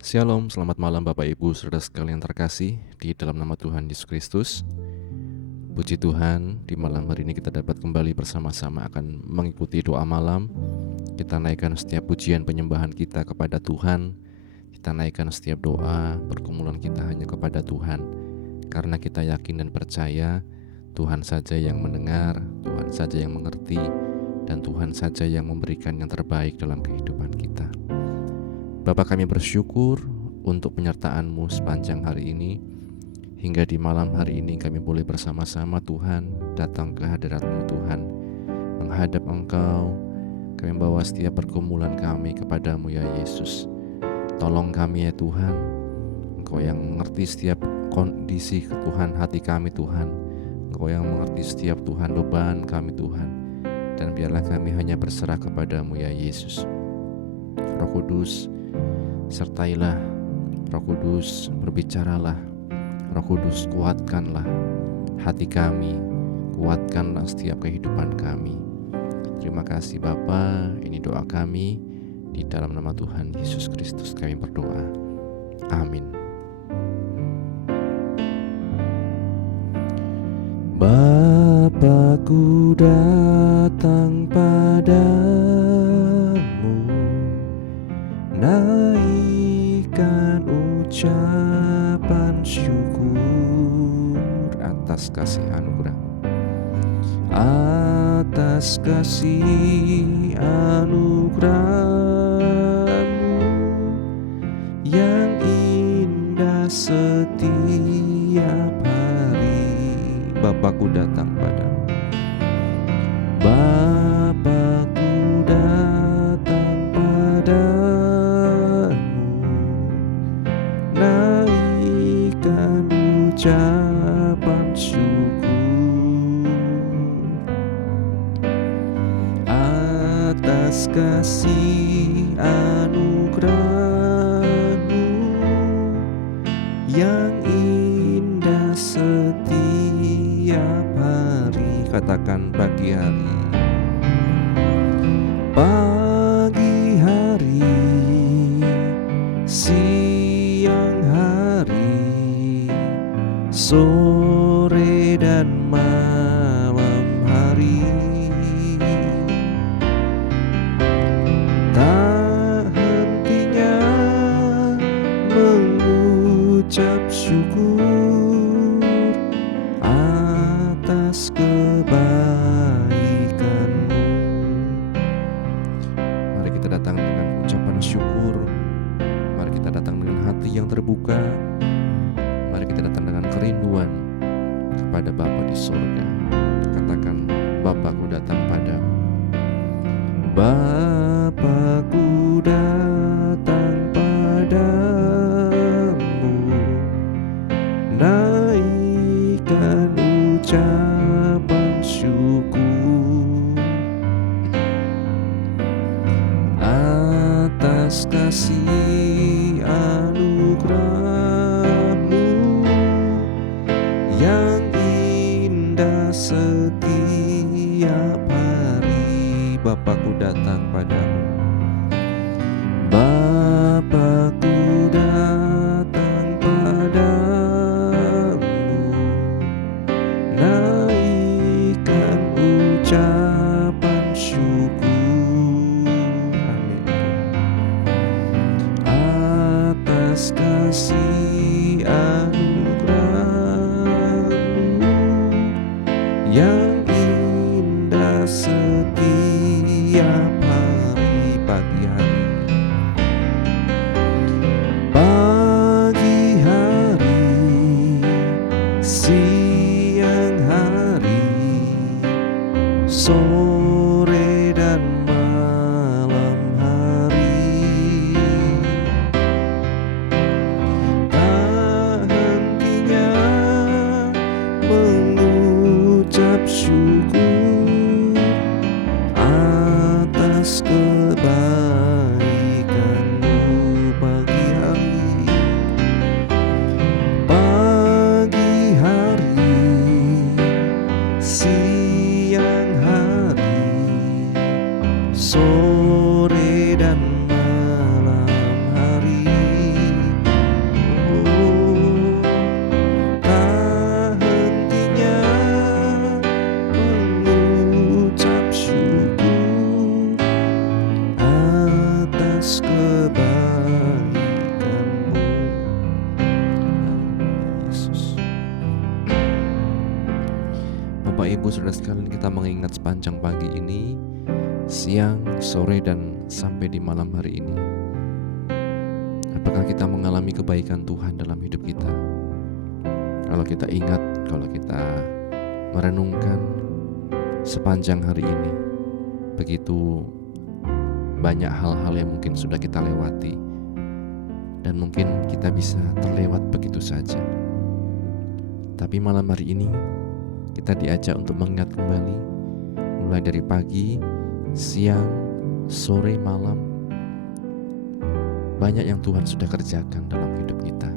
Shalom, selamat malam Bapak Ibu saudara sekalian terkasih di dalam nama Tuhan Yesus Kristus. Puji Tuhan, di malam hari ini kita dapat kembali bersama-sama akan mengikuti doa malam. Kita naikkan setiap pujian penyembahan kita kepada Tuhan. Kita naikkan setiap doa, pergumulan kita hanya kepada Tuhan. Karena kita yakin dan percaya Tuhan saja yang mendengar, Tuhan saja yang mengerti, dan Tuhan saja yang memberikan yang terbaik dalam kehidupan kita. Bapa, kami bersyukur untuk penyertaan-Mu sepanjang hari ini. Hingga di malam hari ini kami boleh bersama-sama Tuhan datang ke hadirat-Mu Tuhan, menghadap Engkau. Kami bawa setiap pergumulan kami kepada-Mu ya Yesus. Tolong kami ya Tuhan, Engkau yang mengerti setiap kondisi Tuhan hati kami Tuhan. Engkau yang mengerti setiap Tuhan beban kami Tuhan. Dan biarlah kami hanya berserah kepada-Mu ya Yesus. Roh Kudus, sertailah. Roh Kudus, berbicaralah. Roh Kudus, kuatkanlah hati kami, kuatkanlah setiap kehidupan kami. Terima kasih Bapa, ini doa kami. Di dalam nama Tuhan Yesus Kristus kami berdoa. Amin. Bapa-Ku datang padamu, naikkan ucapan syukur atas kasih anugerah, atas kasih anugerah-Mu yang indah setiap hari. Bapa-Ku datang padamu, Bapa-Ku datang padamu, naikkan ucapan syukur atas kasih anugerah-Mu yang indah setiap hari. Katakan pagi hari, pagi hari, siang hari, sore dan malam hari. Tak hentinya mengucap syukur atas kebaikan-Mu. Mari kita datang dengan ucapan syukur. Mari kita datang dengan hati yang terbuka. Mari kita datang dengan kerinduan kepada Bapa di surga. Katakan, Bapa-Ku datang padamu. Bapa-Ku datang padamu, naikkan ucapan syukur atas kasih anugerah-Mu yang indah setiap hari. Bapa-Ku datang padamu, Bapa-Ku datang padamu, naikkan ucapan syukur. Amin. Atas kasih anugerah-Mu yang indah setiap hari. Pagi hari, pagi hari, siang hari, sore dan malam hari. Tak Ibu Saudara sekalian, kita mengingat sepanjang pagi ini, siang, sore, dan sampai di malam hari ini. Apakah kita mengalami kebaikan Tuhan dalam hidup kita? Kalau kita ingat, kalau kita merenungkan sepanjang hari ini, begitu banyak hal-hal yang mungkin sudah kita lewati, dan mungkin kita bisa terlewat begitu saja. Tapi malam hari ini kita diajak untuk mengingat kembali, mulai dari pagi, siang, sore, malam. Banyak yang Tuhan sudah kerjakan dalam hidup kita.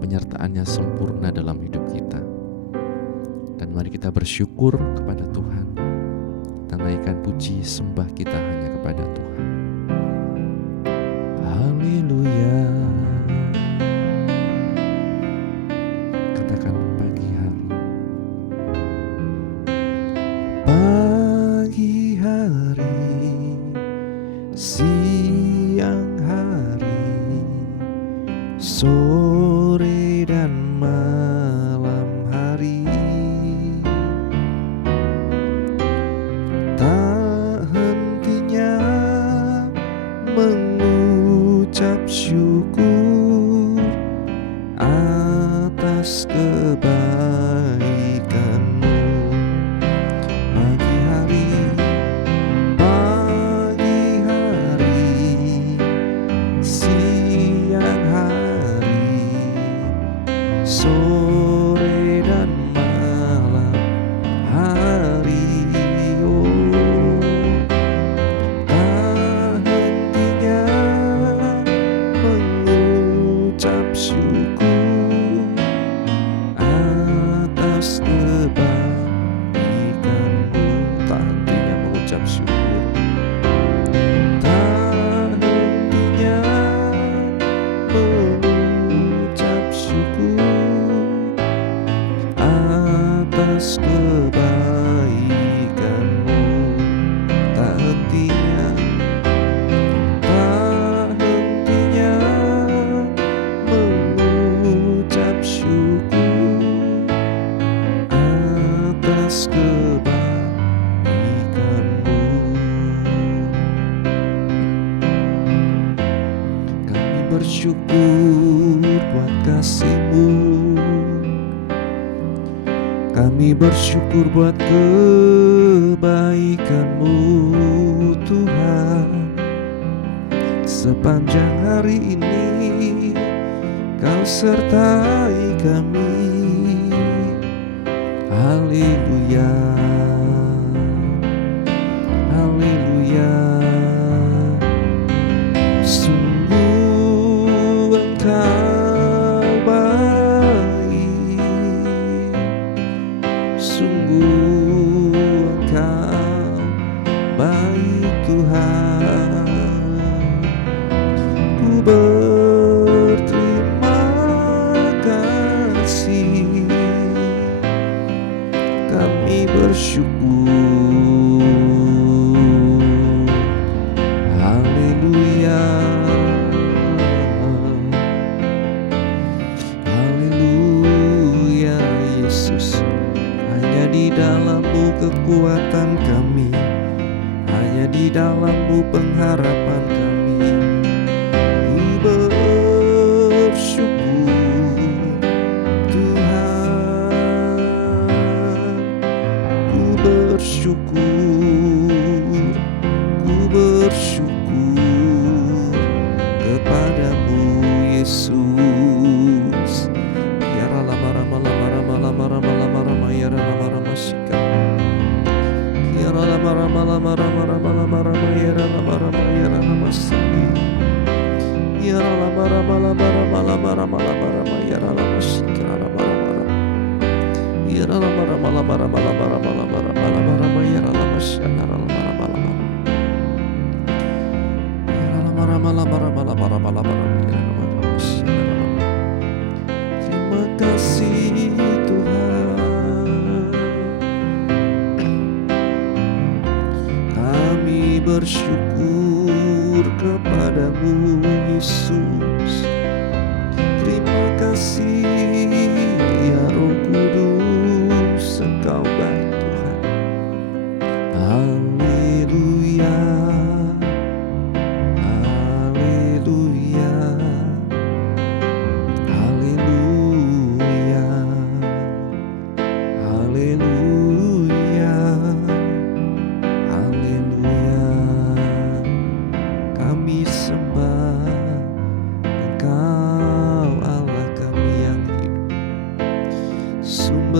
Penyertaan-Nya sempurna dalam hidup kita. Dan mari kita bersyukur kepada Tuhan. Kita naikkan puji sembah kita hanya kepada Tuhan. Haleluya. Katakan pagi hari. Pagi hari, siang hari, sore dan malam hari, tak hentinya mengucap syukur atas kebaikan-Mu. Pagi hari, siang hari, sore dan malam hari, tak hentinya mengucap syukur atas kebaikan-Mu. Tak hentinya mengucap syukur, tak hentinya mengucap syukur atas kebaikan-Mu. Tak hentinya mengucap syukur atas kebaikan-Mu. Kami bersyukur buat kasih-Mu. Kami bersyukur buat kebaikan-Mu, Tuhan. Sepanjang hari ini Kau sertai kami. Haleluya, haleluya. Sungguh Engkau baik, sungguh Engkau baik, Tuhan. Ku berterima kasih, kami bersyukur. Haleluya, haleluya. Yesus, hanya di dalam-Mu kekuatan kami, hanya di dalam-Mu pengharapan kami. Ku bersyukur, Tuhan. Ku bersyukur, ku bersyukur kepada-Mu, Yesus. Ya rama rama rama rama rama rama rama rama ya rama rama shika. Ya rama rama rama rama rama rama rama ya rama rama ya rama shika. Ya rama rama rama rama rama rama rama rama ya rama shika rama rama. Ya rama rama rama rama rama rama rama rama rama ya rama shika rama rama rama. Ya rama rama rama rama rama rama rama ya rama shika. Terima kasih Tuhan. Kami bersyukur kepada-Mu, Yesus. Terima kasih ya Roh Kudus, Engkau baik Tuhan.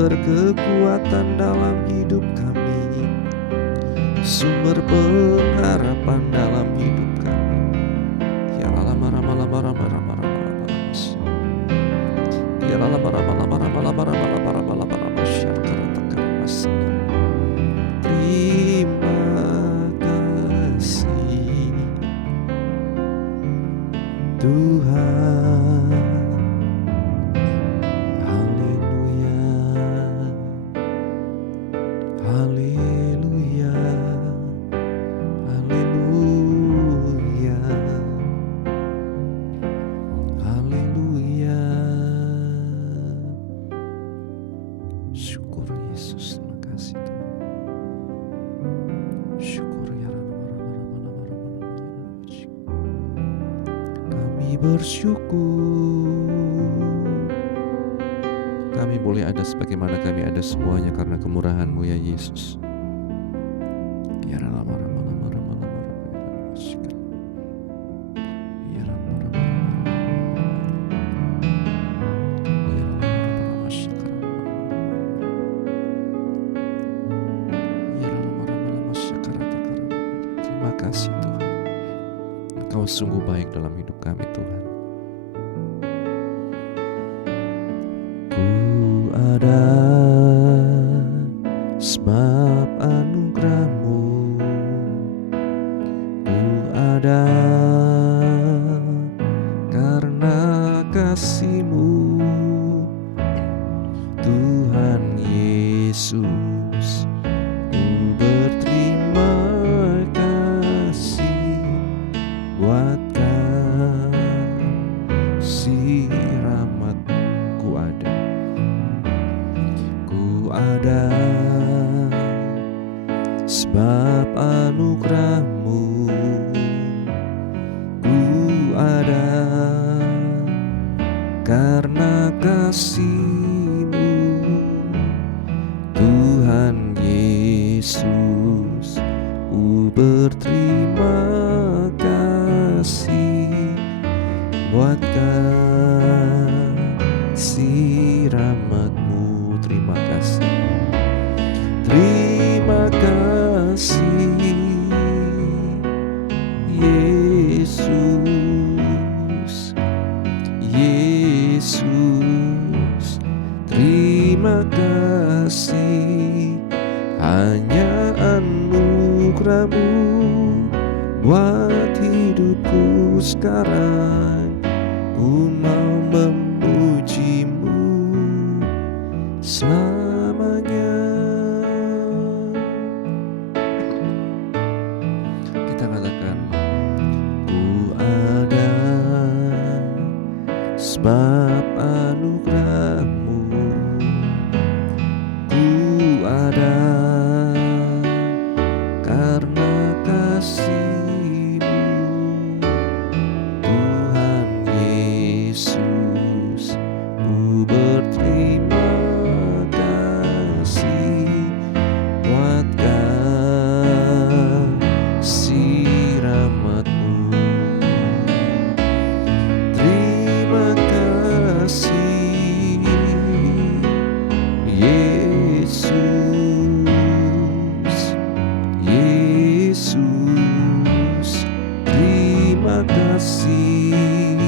sumber kekuatan dalam hidup kami, sumber pengharapan dalam hidup kami. Ya lama rama lama rama rama rama rama rama. Ya lama rama lama rama rama rama rama rama rama rama syakara takara masana. Terima kasih Tuhan. Haleluya, haleluya, haleluya, haleluya. Syukur Yesus, terima kasih Tuhan. Syukur ya kami bersyukur. Kami boleh ada sebagaimana kami ada semuanya karena kemurahan-Mu ya Yesus. Ya lama lama lama lama lama lama. Ya lama lama lama lama. Terima kasih Tuhan. Engkau sungguh baik dalam hidup kami Tuhan. Ku ada sebab anugerah-Mu, ku ada karena kasih-Mu, Tuhan Yesus. Ku berterima kasih buat kasih rahmat-Ku ada. Ku ada sebab anugerah-Mu, ku ada karena kasih-Mu, Tuhan Yesus. Ku berterima kasih buat kasih rahmat-Mu. Terima kasih, terima kasih Yesus, Yesus. Terima kasih, hanya anugerah-Mu buat hidupku sekarang. Ku mau memuji-Mu selamanya. Kita katakan, ku ada sebab anugerah-Mu, ku ada karena kasih-Mu, Tuhan Yesus. Ku berterima kasih buat kasih rahmat-Mu. Terima kasih Yesus, Yesus. Terima kasih,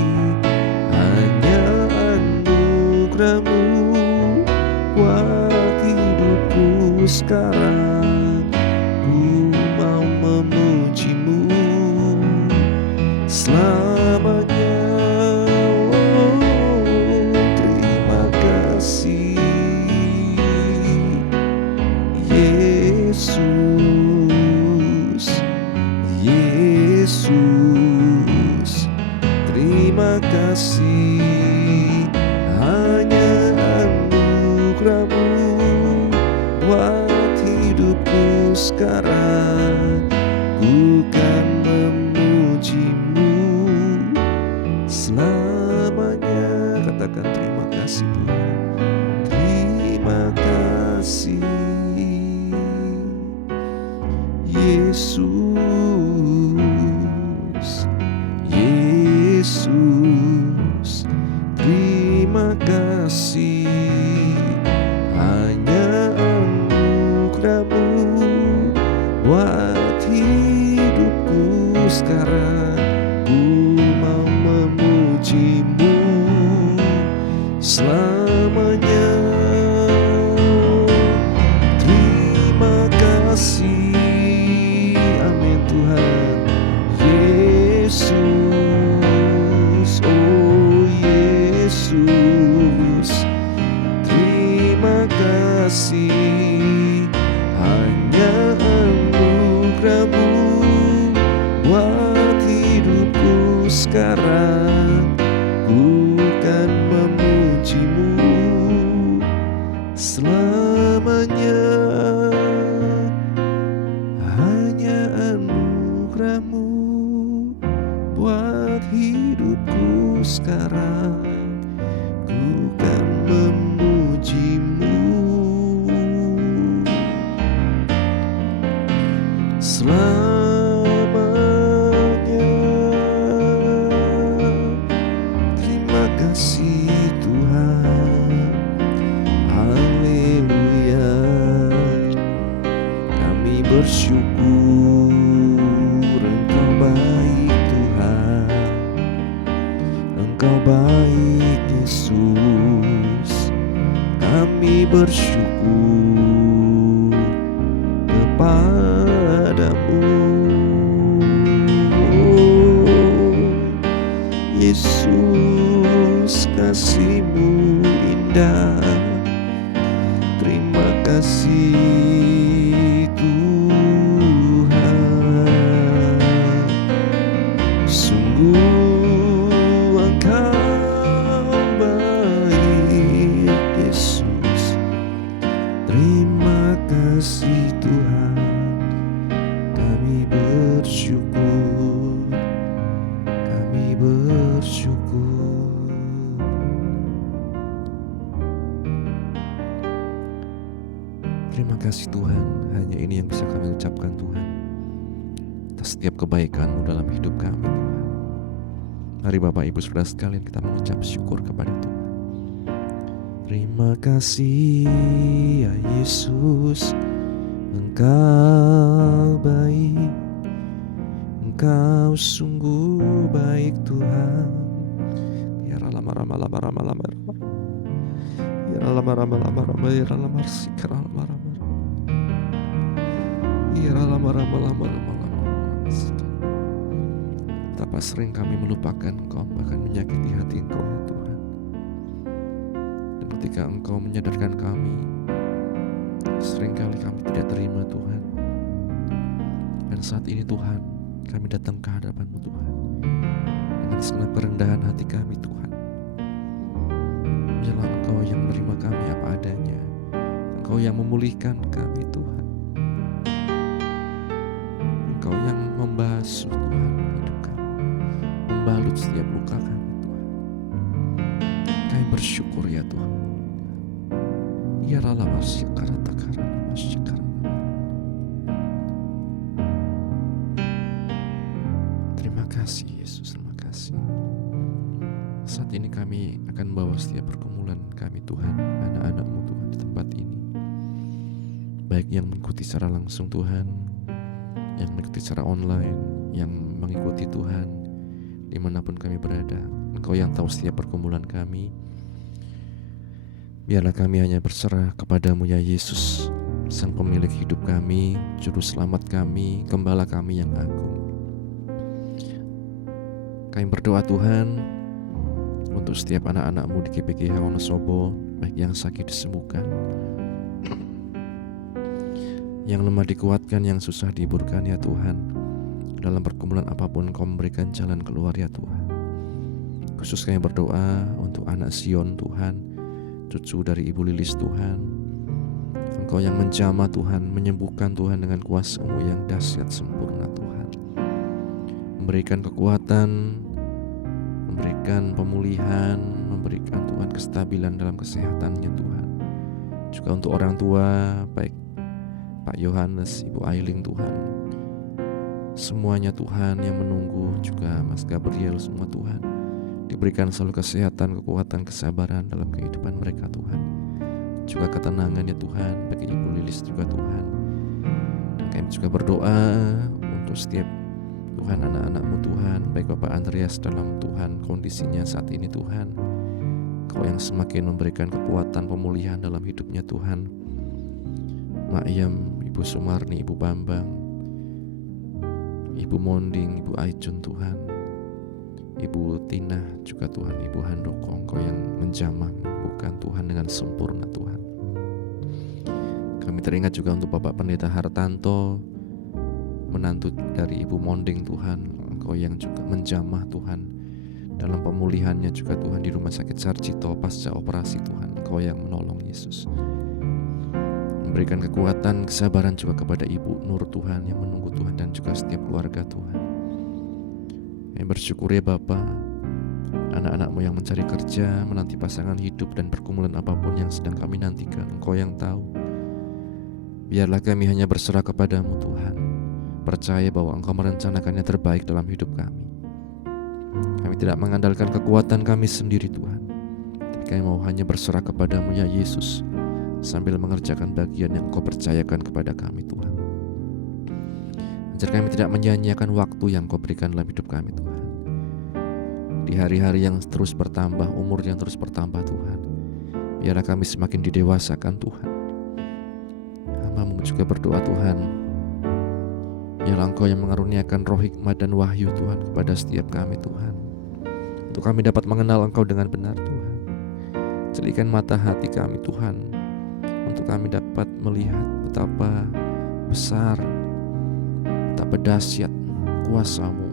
hanya anugerah-Mu buat hidupku sekarang. Ku mau memuji-Mu selamanya. Terima kasih Yesus, Yesus. Terima kasih, hanya anugerah-Mu buat hidupku sekarang. Ku kan memuji-Mu selamanya. Katakan terima kasih Tuhan. Terima kasih Yesus, Yesus. Terima kasih, sekarang ku mau memuji-Mu selamanya. Terima kasih, amin Tuhan Yesus, oh Yesus. Terima kasih, hanya anugerah-Mu buat hidupku sekarang. Ku kan memuji-Mu selamanya. Hanya anugerah-Mu buat hidupku sekarang. Ku kan memuji-Mu selamanya. Terima kasih Tuhan, haleluya. Kami bersyukur, Engkau baik Tuhan, Engkau baik Yesus. Kami bersyukur kepadamu, Yesus. Kasih-Mu indah. Terima kasih Tuhan, sungguh Engkau baik Yesus. Terima kasih Tuhan, kami bersyukur, kami bersyukur. Terima kasih Tuhan, hanya ini yang bisa kami ucapkan Tuhan, atas setiap kebaikan-Mu dalam hidup kami Tuhan. Mari Bapak Ibu Saudara sekalian kita mengucap syukur kepada Tuhan. Terima kasih ya Yesus, Engkau baik, Engkau sungguh baik Tuhan. Ya lama lama lama lama lama, ya lama lama lama lama, ya lama sikar lama lama, ya lama lama lama lama lama. Betapa sering kami melupakan Engkau, bahkan menyakiti hati Engkau ya Tuhan. Dan ketika Engkau menyadarkan kami, seringkali kami tidak terima Tuhan. Dan saat ini Tuhan, kami datang ke hadapan-Mu Tuhan, dengan segenap kerendahan hati kami Tuhan. Biarlah Engkau yang menerima kami apa adanya, Engkau yang memulihkan kami Tuhan, Engkau yang membasuh Tuhan hidup kami, membalut setiap luka kami Tuhan. Kami bersyukur ya Tuhan. Ya lala masyikara takara masyikara. Terima kasih Yesus, terima kasih. Saat ini kami akan bawa setiap pergumulan kami Tuhan, anak-anak-Mu Tuhan di tempat ini, baik yang mengikuti secara langsung Tuhan, yang mengikuti secara online, yang mengikuti Tuhan dimanapun kami berada. Engkau yang tahu setiap pergumulan kami. Biarlah kami hanya berserah kepada-Mu ya Yesus, Sang Pemilik hidup kami, Juru Selamat kami, Gembala kami yang agung. Kami berdoa Tuhan untuk setiap anak-anak-Mu di GPGH Wonosobo, baik yang sakit disembuhkan, yang lemah dikuatkan, yang susah dihiburkan ya Tuhan. Dalam pergumulan apapun Engkau memberikan jalan keluar ya Tuhan. Khusus kami berdoa untuk anak Sion Tuhan, cucu dari Ibu Lilis Tuhan. Engkau yang menjamah Tuhan, menyembuhkan Tuhan dengan kuasa-Mu yang dahsyat sempurna Tuhan. Memberikan kekuatan, memberikan pemulihan, memberikan Tuhan kestabilan dalam kesehatannya Tuhan. Juga untuk orang tua, baik Pak Yohanes, Ibu Ailing Tuhan, semuanya Tuhan yang menunggu, juga Mas Gabriel, semua Tuhan, diberikan selalu kesehatan, kekuatan, kesabaran dalam kehidupan mereka Tuhan. Juga ketenangan ya Tuhan bagi Ibu Lilis juga Tuhan. Dan kami juga berdoa untuk setiap Tuhan anak-anak-Mu Tuhan, baik Bapak Andreas dalam Tuhan kondisinya saat ini Tuhan, Kau yang semakin memberikan kekuatan pemulihan dalam hidupnya Tuhan. Mak Yam, Ibu Sumarni, Ibu Bambang, Ibu Monding, Ibu Aijun Tuhan, Ibu Tina juga Tuhan, Ibu Handoko, Engkau yang menjamah menyembuhkan Tuhan dengan sempurna Tuhan. Kami teringat juga untuk Bapak Pendeta Hartanto, menantu dari Ibu Monding Tuhan, Engkau yang juga menjamah Tuhan dalam pemulihannya juga Tuhan di Rumah Sakit Sarjito pasca operasi Tuhan. Engkau yang menolong Yesus, memberikan kekuatan, kesabaran juga kepada Ibu Nur Tuhan yang menunggu Tuhan dan juga setiap keluarga Tuhan. Kami bersyukur ya Bapa, anak-anak-Mu yang mencari kerja, menanti pasangan hidup dan pergumulan apapun yang sedang kami nantikan, Engkau yang tahu. Biarlah kami hanya berserah kepada-Mu Tuhan, percaya bahwa Engkau merencanakan yang terbaik dalam hidup kami. Kami tidak mengandalkan kekuatan kami sendiri Tuhan, tapi kami mau hanya berserah kepada-Mu ya Yesus, sambil mengerjakan bagian yang Engkau percayakan kepada kami Tuhan. Ajar kami tidak menyia-nyiakan waktu yang Kau berikan dalam hidup kami Tuhan. Di hari-hari yang terus bertambah, umur yang terus bertambah Tuhan, biarlah kami semakin didewasakan Tuhan. Hamba-Mu juga berdoa Tuhan, biarlah Engkau yang mengaruniakan roh hikmat dan wahyu Tuhan kepada setiap kami Tuhan, untuk kami dapat mengenal Engkau dengan benar Tuhan. Jelikan mata hati kami Tuhan, untuk kami dapat melihat betapa besar, betapa dahsyat kuasa-Mu,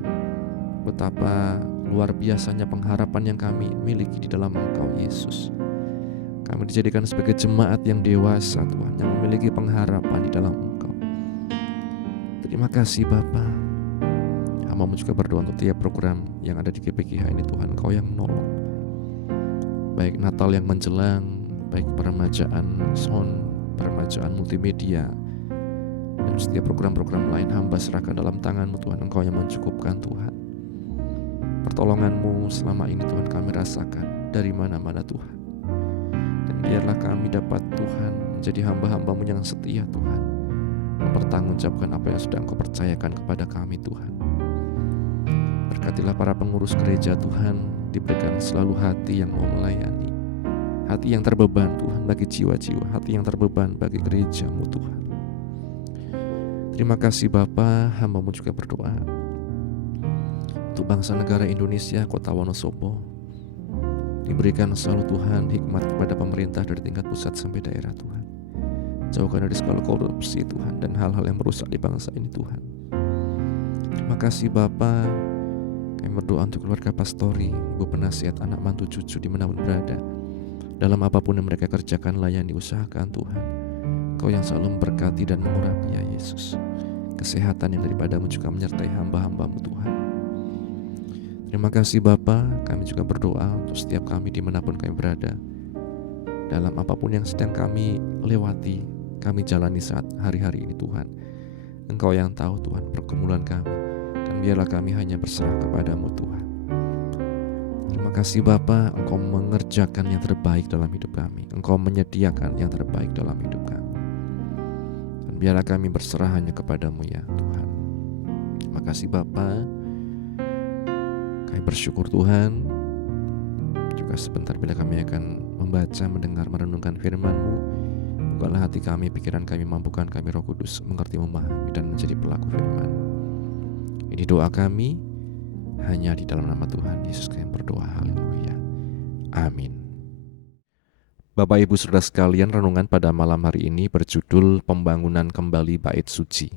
betapa luar biasanya pengharapan yang kami miliki di dalam Engkau Yesus. Kami dijadikan sebagai jemaat yang dewasa Tuhan, yang memiliki pengharapan di dalam Engkau. Terima kasih Bapa. Hamba-Mu juga berdoa untuk tiap program yang ada di GPGH ini Tuhan, Engkau yang menolong. Baik Natal yang menjelang, baik peremajaan sound, peremajaan multimedia, dan setiap program-program lain hamba serahkan dalam tangan-Mu Tuhan. Engkau yang mencukupkan Tuhan. Pertolongan-Mu selama ini Tuhan kami rasakan dari mana-mana Tuhan. Dan biarlah kami dapat Tuhan menjadi hamba-hamba-Mu yang setia Tuhan, mempertanggungjawabkan apa yang sudah Engkau percayakan kepada kami Tuhan. Berkatilah para pengurus gereja Tuhan, diberikan selalu hati yang mau melayani, hati yang terbeban Tuhan bagi jiwa-jiwa, hati yang terbeban bagi gereja-Mu Tuhan. Terima kasih Bapa. Hamba-Mu juga berdoa untuk bangsa negara Indonesia, Kota Wonosobo, diberikan selalu Tuhan hikmat kepada pemerintah dari tingkat pusat sampai daerah Tuhan. Jauhkan dari segala korupsi Tuhan dan hal-hal yang merusak di bangsa ini Tuhan. Terima kasih Bapa. Kami berdoa untuk keluarga pastori, ibu penasihat, anak mantu cucu dimanapun berada, dalam apapun yang mereka kerjakan, layani, usahakan Tuhan. Kau yang selalu memberkati dan mengurapi ya Yesus. Kesehatan yang daripada-Mu juga menyertai hamba-hamba-Mu Tuhan. Terima kasih Bapa. Kami juga berdoa untuk setiap kami dimanapun kami berada, dalam apapun yang sedang kami lewati, kami jalani saat hari-hari ini Tuhan. Engkau yang tahu Tuhan pergumulan kami, dan biarlah kami hanya berserah kepada-Mu Tuhan. Terima kasih Bapa, Engkau mengerjakan yang terbaik dalam hidup kami. Engkau menyediakan yang terbaik dalam hidup kami. Dan biarlah kami berserah hanya kepada-Mu ya Tuhan. Terima kasih Bapa. Kami bersyukur Tuhan. Juga sebentar bila kami akan membaca, mendengar, merenungkan firman-Mu, bukalah hati kami, pikiran kami, mampukan kami Roh Kudus mengerti, memahami, dan menjadi pelaku firman. Ini doa kami, hanya di dalam nama Tuhan Yesus kami berdoa. Haleluya. Amin. Bapak Ibu Saudara sekalian, renungan pada malam hari ini berjudul Pembangunan Kembali Bait Suci.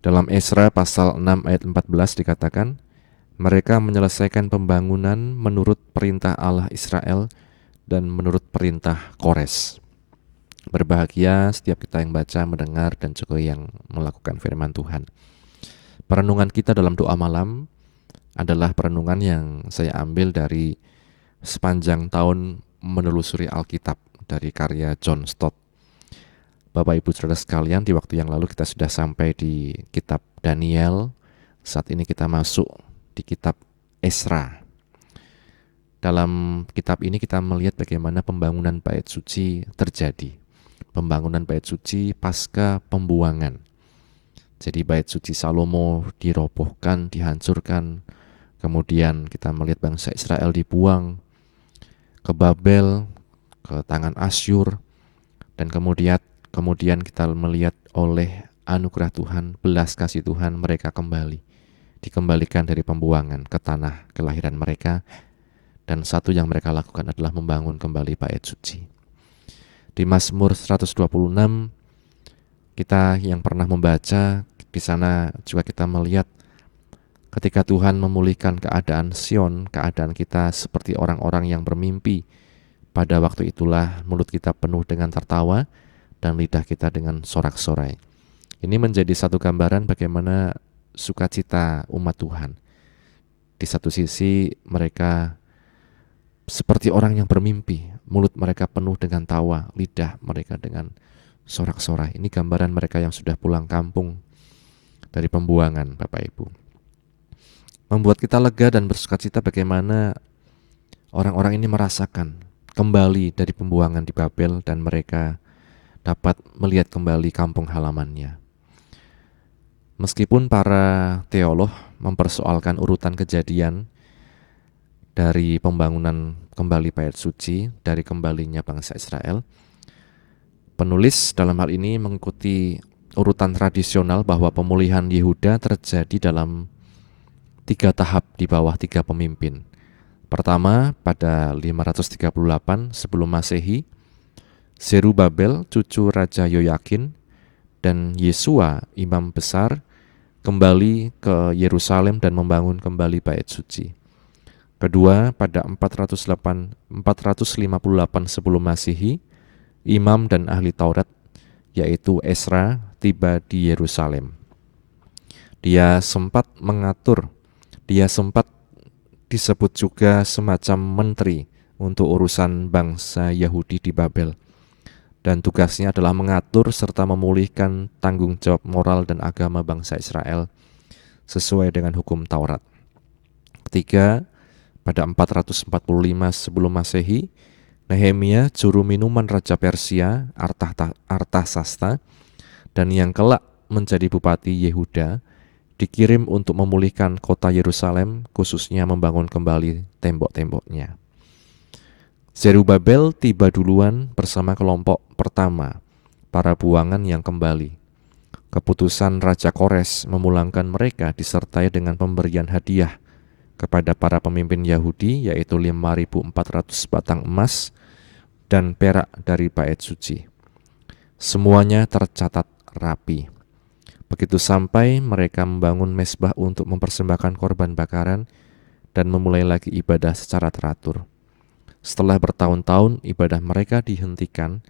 Dalam Esra pasal 6 ayat 14 dikatakan, mereka menyelesaikan pembangunan menurut perintah Allah Israel dan menurut perintah Kores. Berbahagia setiap kita yang baca, mendengar, dan juga yang melakukan firman Tuhan. Perenungan kita dalam doa malam adalah perenungan yang saya ambil dari sepanjang tahun menelusuri Alkitab dari karya John Stott. Bapak Ibu Saudara sekalian, di waktu yang lalu kita sudah sampai di kitab Daniel. Saat ini kita masuk di kitab Esra. Dalam kitab ini kita melihat bagaimana pembangunan bait suci terjadi. Pembangunan bait suci pasca pembuangan. Jadi bait suci Salomo dirobohkan, dihancurkan. Kemudian kita melihat bangsa Israel dibuang ke Babel, ke tangan Asyur. Dan kemudian kita melihat oleh anugerah Tuhan, belas kasih Tuhan, mereka dikembalikan dari pembuangan ke tanah kelahiran mereka. Dan satu yang mereka lakukan adalah membangun kembali bait suci. Di Mazmur 126 kita yang pernah membaca, di sana juga kita melihat ketika Tuhan memulihkan keadaan Sion, keadaan kita seperti orang-orang yang bermimpi. Pada waktu itulah mulut kita penuh dengan tertawa dan lidah kita dengan sorak-sorai. Ini menjadi satu gambaran bagaimana sukacita umat Tuhan. Di satu sisi mereka seperti orang yang bermimpi, mulut mereka penuh dengan tawa, lidah mereka dengan sorak-sorai. Ini gambaran mereka yang sudah pulang kampung dari pembuangan, Bapak Ibu. Membuat kita lega dan bersukacita bagaimana orang-orang ini merasakan kembali dari pembuangan di Babel dan mereka dapat melihat kembali kampung halamannya. Meskipun para teolog mempersoalkan urutan kejadian dari pembangunan kembali bait suci, dari kembalinya bangsa Israel, penulis dalam hal ini mengikuti urutan tradisional bahwa pemulihan Yehuda terjadi dalam 3 tahap di bawah 3 pemimpin. Pertama, pada 538 sebelum Masehi, Zerubabel, cucu Raja Yoyakin, dan Yesua, imam besar, kembali ke Yerusalem dan membangun kembali bait suci. Kedua, pada 458 sebelum Masehi, imam dan ahli Taurat, yaitu Esra, tiba di Yerusalem. Dia sempat disebut juga semacam menteri untuk urusan bangsa Yahudi di Babel. Dan tugasnya adalah mengatur serta memulihkan tanggung jawab moral dan agama bangsa Israel sesuai dengan hukum Taurat. Ketiga, pada 445 sebelum Masehi, Nehemia, juru minuman Raja Persia, Artasasta, dan yang kelak menjadi bupati Yehuda, dikirim untuk memulihkan kota Yerusalem, khususnya membangun kembali tembok-temboknya. Zerubabel tiba duluan bersama kelompok pertama, para buangan yang kembali. Keputusan Raja Kores memulangkan mereka disertai dengan pemberian hadiah kepada para pemimpin Yahudi, yaitu 5.400 batang emas dan perak dari bait suci. Semuanya tercatat rapi. Begitu sampai, mereka membangun mezbah untuk mempersembahkan korban bakaran dan memulai lagi ibadah secara teratur. Setelah bertahun-tahun ibadah mereka dihentikan,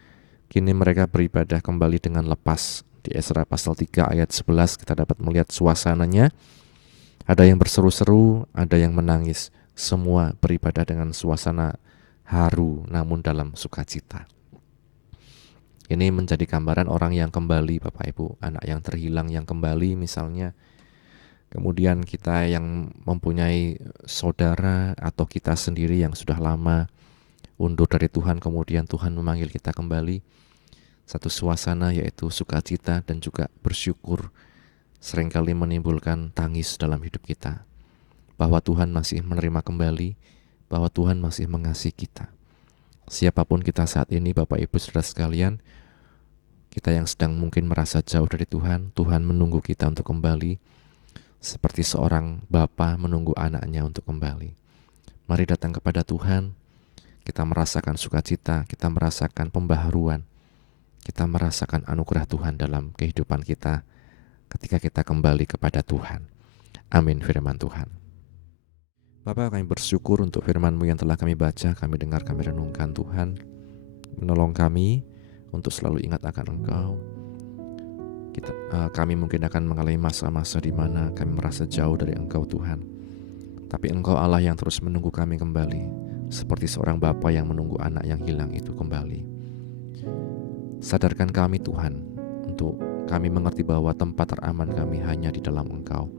kini mereka beribadah kembali dengan lepas. Di Esra pasal 3 ayat 11 kita dapat melihat suasananya. Ada yang berseru-seru, ada yang menangis. Semua beribadah dengan suasana haru namun dalam sukacita. Ini menjadi gambaran orang yang kembali, Bapak Ibu, anak yang terhilang yang kembali misalnya. Kemudian kita yang mempunyai saudara atau kita sendiri yang sudah lama undur dari Tuhan, kemudian Tuhan memanggil kita kembali. Satu suasana yaitu sukacita dan juga bersyukur seringkali menimbulkan tangis dalam hidup kita. Bahwa Tuhan masih menerima kembali, bahwa Tuhan masih mengasihi kita. Siapapun kita saat ini, Bapak Ibu Saudara sekalian, kita yang sedang mungkin merasa jauh dari Tuhan, Tuhan menunggu kita untuk kembali, seperti seorang bapa menunggu anaknya untuk kembali. Mari datang kepada Tuhan, kita merasakan sukacita, kita merasakan pembaharuan, kita merasakan anugerah Tuhan dalam kehidupan kita ketika kita kembali kepada Tuhan. Amin firman Tuhan. Bapak, kami bersyukur untuk firman-Mu yang telah kami baca, kami dengar, kami renungkan. Tuhan, menolong kami untuk selalu ingat akan Engkau. Kami mungkin akan mengalami masa-masa di mana kami merasa jauh dari Engkau Tuhan. Tapi Engkau Allah yang terus menunggu kami kembali, seperti seorang bapa yang menunggu anak yang hilang itu kembali. Sadarkan kami Tuhan, untuk kami mengerti bahwa tempat teraman kami hanya di dalam Engkau,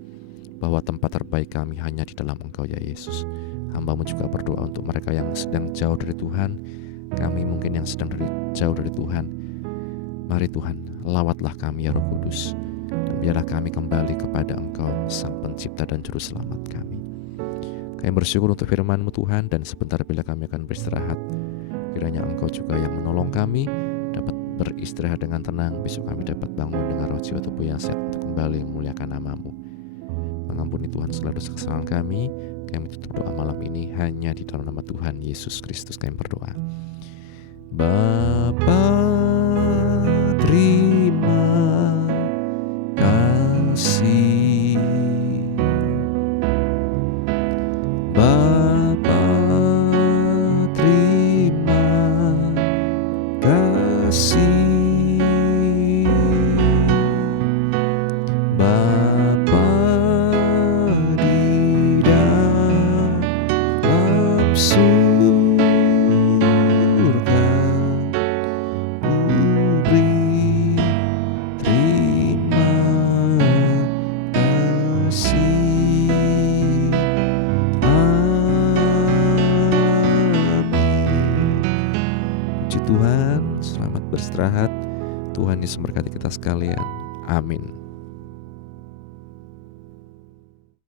bahwa tempat terbaik kami hanya di dalam Engkau ya Yesus. Hamba-Mu juga berdoa untuk mereka yang sedang jauh dari Tuhan, kami mungkin yang sedang jauh dari Tuhan. Mari Tuhan, lawatlah kami ya Roh Kudus. Dan biarlah kami kembali kepada Engkau, Sang Pencipta dan Juru Selamat kami. Kami bersyukur untuk firman-Mu Tuhan, dan sebentar bila kami akan beristirahat, kiranya Engkau juga yang menolong kami dapat beristirahat dengan tenang. Besok kami dapat bangun dengan roh jiwa tubuh yang sehat untuk kembali memuliakan nama-Mu. Mengampuni Tuhan segala dosa kesalahan kami. Kami tutup doa malam ini hanya di dalam nama Tuhan Yesus Kristus kami berdoa. Bapa, terima kasih. Bapa, terima kasih. Bapa di dalam surga, ku beri terima kasih. Amin. Puji Tuhan, selamat beristirahat. Tuhan Yesus memberkati kita sekalian. Amin.